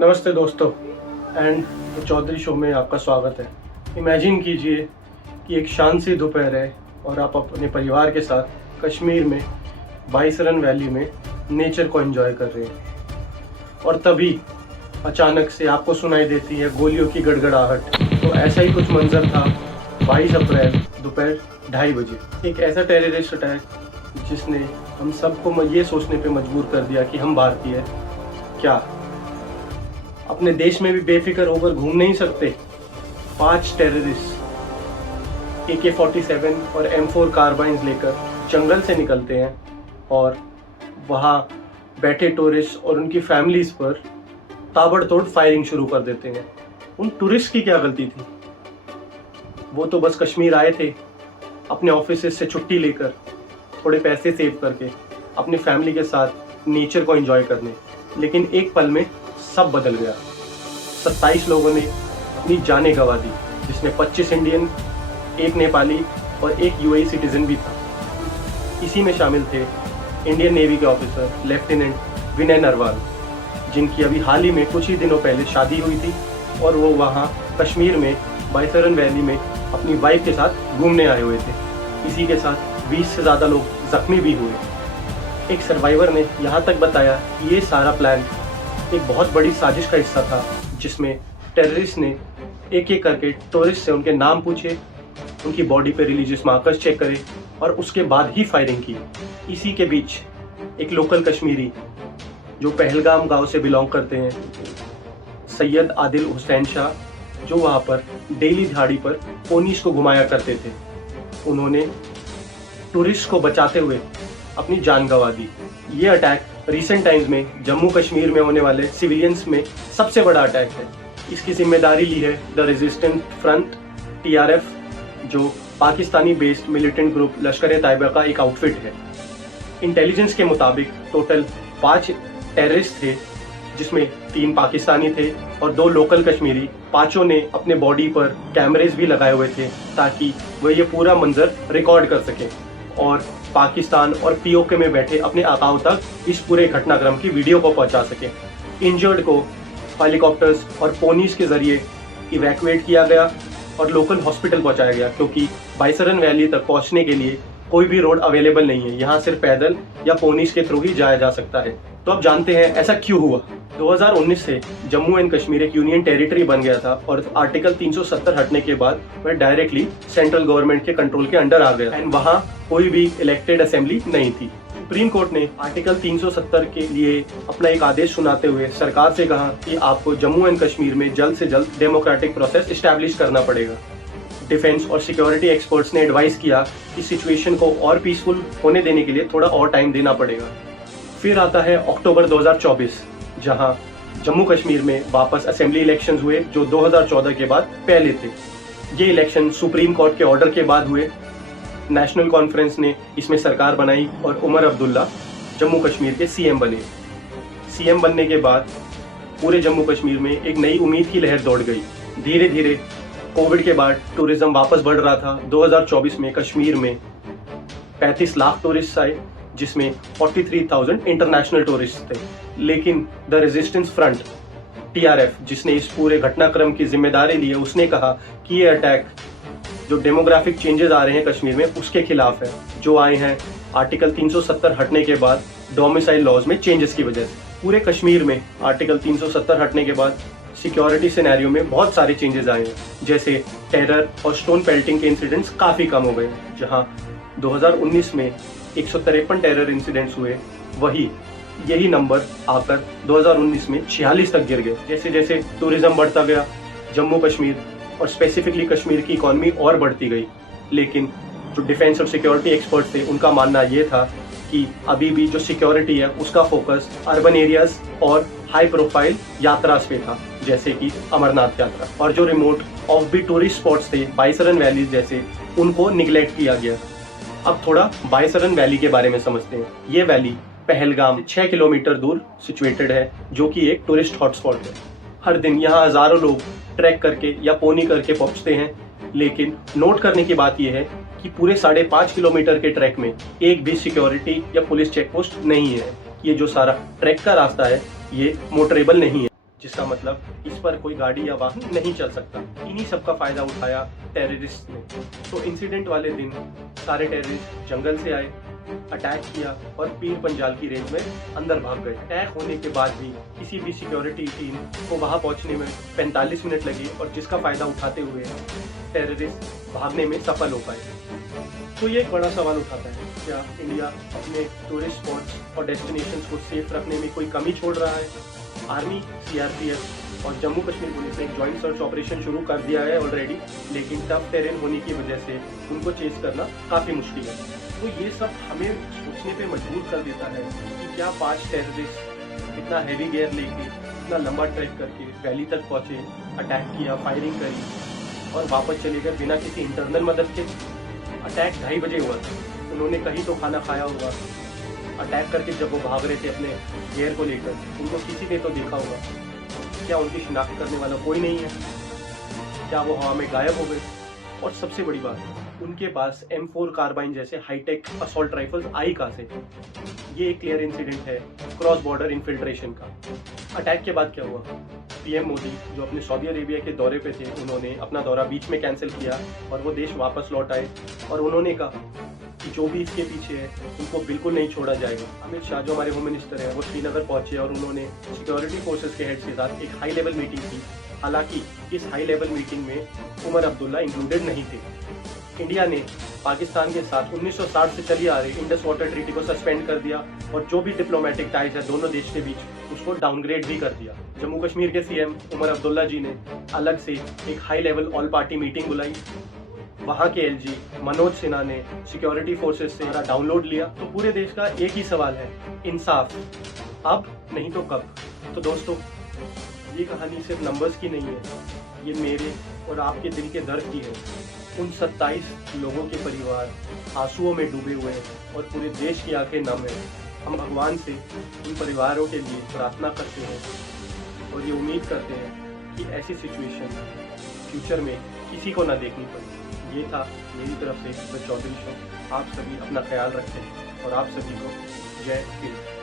नमस्ते दोस्तों and Chaudhary show में आपका स्वागत है। इमेजिन कीजिए कि एक शांत सी दोपहर है और आप अपने परिवार के साथ कश्मीर में बाइसरन वैली में नेचर को एंजॉय कर रहे हैं और तभी अचानक से आपको सुनाई देती है गोलियों की गड़गड़ाहट। तो ऐसा ही कुछ मंजर था 22 अप्रैल दोपहर 2:30 बजे। एक ऐसा टेररिस्ट अटैक जिसने हम सबको ये सोचने पे मजबूर कर दिया कि हम भारतीय क्या अपने देश में भी बेफिक्र होकर घूम नहीं सकते। 5 टेररिस्ट AK-47 और M4 कार्बाइन्स लेकर जंगल से निकलते हैं और वहाँ बैठे टूरिस्ट और उनकी फैमिलीज पर ताबड़तोड़ फायरिंग शुरू कर देते हैं। उन टूरिस्ट की क्या गलती थी? वो तो बस कश्मीर आए थे अपने ऑफिस से छुट्टी लेकर, थोड़े पैसे सेव करके अपनी फैमिली के साथ नेचर को एंजॉय करने, लेकिन एक पल में सब बदल गया। 27 लोगों ने अपनी जानें गंवा दी, जिसमें 25 इंडियन, एक नेपाली और एक UAE सिटीजन भी था। इसी में शामिल थे इंडियन नेवी के ऑफिसर लेफ्टिनेंट विनय नरवाल, जिनकी अभी हाल ही में कुछ ही दिनों पहले शादी हुई थी और वो वहाँ कश्मीर में बाइसरन वैली में अपनी वाइफ के साथ घूमने आए हुए थे। इसी के साथ 20 से ज़्यादा लोग जख्मी भी हुए। एक सर्वाइवर ने यहाँ तक बताया कि ये सारा प्लान एक बहुत बड़ी साजिश का हिस्सा था, जिसमें टेररिस्ट ने एक एक करके टूरिस्ट से उनके नाम पूछे, उनकी बॉडी पे रिलीजियस मार्कर्स चेक करे और उसके बाद ही फायरिंग की। इसी के बीच एक लोकल कश्मीरी जो पहलगाम गांव से बिलोंग करते हैं, सैयद आदिल हुसैन शाह, जो वहाँ पर डेली दिहाड़ी पर पोनीस को घुमाया करते थे, उन्होंने टूरिस्ट को बचाते हुए अपनी जान गंवा दी। ये अटैक रिसेंट टाइम्स में जम्मू कश्मीर में होने वाले सिविलियंस में सबसे बड़ा अटैक है। इसकी जिम्मेदारी ली है द रेजिस्टेंस फ्रंट TRF, जो Pakistani based militant group Lashkar-e-Taiba का एक आउटफिट है। इंटेलिजेंस के मुताबिक टोटल 5 टेररिस्ट थे, जिसमें 3 पाकिस्तानी थे और 2 लोकल कश्मीरी। पांचों ने अपने बॉडी पर कैमरेज भी लगाए हुए थे ताकि वह ये पूरा मंजर रिकॉर्ड कर सकें और पाकिस्तान और POK में बैठे अपने आकाओं तक इस पूरे घटनाक्रम की वीडियो को पहुंचा सकें। इंजर्ड को हेलीकॉप्टर्स और पोनीस के जरिए इवैक्यूएट किया गया और लोकल हॉस्पिटल पहुंचाया गया, क्योंकि बाइसरन वैली तक पहुंचने के लिए कोई भी रोड अवेलेबल नहीं है। यहाँ सिर्फ पैदल या पोनीस के थ्रू ही जाया जा सकता है। तो अब जानते हैं ऐसा क्यों हुआ। 2019 से जम्मू एंड कश्मीर एक यूनियन टेरिटरी बन गया था और आर्टिकल 370 हटने के बाद वह डायरेक्टली सेंट्रल गवर्नमेंट के कंट्रोल के अंडर आ गया एंड वहाँ कोई भी इलेक्टेड असेंबली नहीं थी। सुप्रीम कोर्ट ने आर्टिकल 370 के लिए अपना एक आदेश सुनाते हुए सरकार से कहा कि आपको जम्मू एंड कश्मीर में जल्द से जल्द डेमोक्रेटिक प्रोसेस इस्टेब्लिश करना पड़ेगा। डिफेंस और सिक्योरिटी एक्सपर्ट्स ने एडवाइस किया कि सिचुएशन को और पीसफुल होने देने के लिए थोड़ा और टाइम देना पड़ेगा। फिर आता है अक्टूबर 2024, जहां जम्मू कश्मीर में वापस असेंबली इलेक्शंस हुए, जो 2014 के बाद पहले थे। ये इलेक्शन सुप्रीम कोर्ट के ऑर्डर के बाद हुए। नेशनल कॉन्फ्रेंस ने इसमें सरकार बनाई और उमर अब्दुल्ला जम्मू कश्मीर के CM बने। CM बनने के बाद पूरे जम्मू कश्मीर में एक नई उम्मीद की लहर दौड़ गई। धीरे धीरे कोविड के बाद टूरिज्म वापस बढ़ रहा था। 2024 में कश्मीर में 35 लाख टूरिस्ट आए, जिसमें 43,000 इंटरनेशनल टूरिस्ट थे। लेकिन द रेजिस्टेंस फ्रंट TRF, जिसने इस पूरे घटनाक्रम की जिम्मेदारी ली है, उसने कहा कि ये अटैक जो डेमोग्राफिक चेंजेस आ रहे हैं कश्मीर में उसके खिलाफ है, जो आए हैं आर्टिकल 370 हटने के बाद डोमिसाइल लॉज में चेंजेस की वजह से। पूरे कश्मीर में आर्टिकल 370 हटने के बाद सिक्योरिटी सिनेरियो में बहुत सारे चेंजेस आए हैं, जैसे टेरर और स्टोन पेल्टिंग के इंसिडेंट्स काफ़ी कम हो गए। जहां 2019 में 153 टेरर इंसिडेंट्स हुए, वही यही नंबर आकर 2019 में 46 तक गिर गए। जैसे जैसे टूरिज्म बढ़ता गया, जम्मू कश्मीर और स्पेसिफिकली कश्मीर की इकॉनमी और बढ़ती गई। लेकिन जो डिफेंस और सिक्योरिटी एक्सपर्ट थे, उनका मानना ये था कि अभी भी जो सिक्योरिटी है उसका फोकस अर्बन एरियाज और हाई प्रोफाइल यात्रास पे था, जैसे कि अमरनाथ यात्रा, और जो रिमोट ऑफ भी टूरिस्ट स्पॉट्स थे बाइसरन वैली जैसे, उनको निगलेक्ट किया गया। अब थोड़ा बाइसरन वैली के बारे में समझते हैं। ये वैली पहलगाम 6 किलोमीटर दूर सिचुएटेड है, जो कि एक टूरिस्ट हॉटस्पॉट है। हर दिन यहाँ हजारों लोग ट्रैक करके या पोनी करके पहुँचते हैं, लेकिन नोट करने की बात यह है कि पूरे 5.5 किलोमीटर के ट्रैक में एक भी सिक्योरिटी या पुलिस चेक पोस्ट नहीं है। ये जो सारा ट्रैक का रास्ता है ये मोटरेबल नहीं है। जिसका मतलब इस पर कोई गाड़ी या वाहन नहीं चल सकता। इन्हीं सब का फायदा उठाया टेररिस्ट ने। तो इंसिडेंट वाले दिन सारे टेररिस्ट जंगल से आए, अटैक किया और पीर पंजाल की रेंज में अंदर भाग गए। अटैक होने के बाद भी किसी भी सिक्योरिटी टीम को वहां पहुंचने में 45 मिनट लगे और जिसका फायदा उठाते हुए टेररिस्ट भागने में सफल हो पाए। तो ये एक बड़ा सवाल उठाता है, क्या इंडिया अपने टूरिस्ट स्पॉट्स और डेस्टिनेशंस को सेफ रखने में कोई कमी छोड़ रहा है? आर्मी, सीआरपीएफ और जम्मू कश्मीर पुलिस ने एक जॉइंट सर्च ऑपरेशन शुरू कर दिया है ऑलरेडी, लेकिन टफ टेरेन होने की वजह से उनको चेस करना काफ़ी मुश्किल है। तो ये सब हमें सोचने पे मजबूर कर देता है कि क्या 5 टेररिस्ट इतना हैवी गेयर लेके, इतना लंबा ट्रैक करके वैली तक पहुँचे, अटैक किया, फायरिंग करी और वापस चले गए बिना किसी इंटरनल मदद के। अटैक 2:30 बजे हुआ था, उन्होंने कहीं तो खाना खाया होगा। अटैक करके जब वो भाग रहे थे अपने गेयर को लेकर, उनको किसी ने तो देखा होगा। क्या उनकी शिनाख्त करने वाला कोई नहीं है? क्या वो हवा में गायब हो गए? और सबसे बड़ी बात, उनके पास M4 कार्बाइन जैसे हाईटेक असॉल्ट राइफल्स आई कहाँ से? ये एक क्लियर इंसिडेंट है क्रॉस बॉर्डर इन्फिल्ट्रेशन का। अटैक के बाद क्या हुआ? पीएम मोदी जो अपने सऊदी अरेबिया के दौरे पे थे, उन्होंने अपना दौरा बीच में कैंसिल किया और वो देश वापस लौट आए और उन्होंने कहा कि जो भी इसके पीछे है उनको बिल्कुल नहीं छोड़ा जाएगा। अमित शाह जो हमारे होम मिनिस्टर हैं, वो श्रीनगर पहुंचे और उन्होंने सिक्योरिटी फोर्सेस के हेड के साथ एक हाई लेवल मीटिंग की। हालांकि इस हाई लेवल मीटिंग में उमर अब्दुल्ला इंक्लूडेड नहीं थे। इंडिया ने पाकिस्तान के साथ 1960 से चली आ रही इंडस वाटर ट्रीटी को सस्पेंड कर दिया और जो भी डिप्लोमेटिक टाइज है दोनों देश के बीच उसको डाउनग्रेड भी कर दिया। जम्मू कश्मीर के सीएम उमर अब्दुल्ला जी ने अलग से एक high level all party meeting बुलाई। वहाँ के एलजी मनोज सिन्हा ने सिक्योरिटी फोर्सेस से डाउनलोड लिया। तो पूरे देश का एक ही सवाल है, इंसाफ, अब नहीं तो कब? तो दोस्तों, ये कहानी सिर्फ नंबर्स की नहीं है, ये मेरे और आपके दिल के दर्द की है। उन 27 लोगों के परिवार आंसुओं में डूबे हुए हैं और पूरे देश की आंखें नम हैं। हम भगवान से उन परिवारों के लिए प्रार्थना करते हैं और ये उम्मीद करते हैं कि ऐसी सिचुएशन फ्यूचर में किसी को ना देखनी पड़े। ये था मेरी तरफ से द चौधरी शो। आप सभी अपना ख्याल रखें और आप सभी को जय हिंद।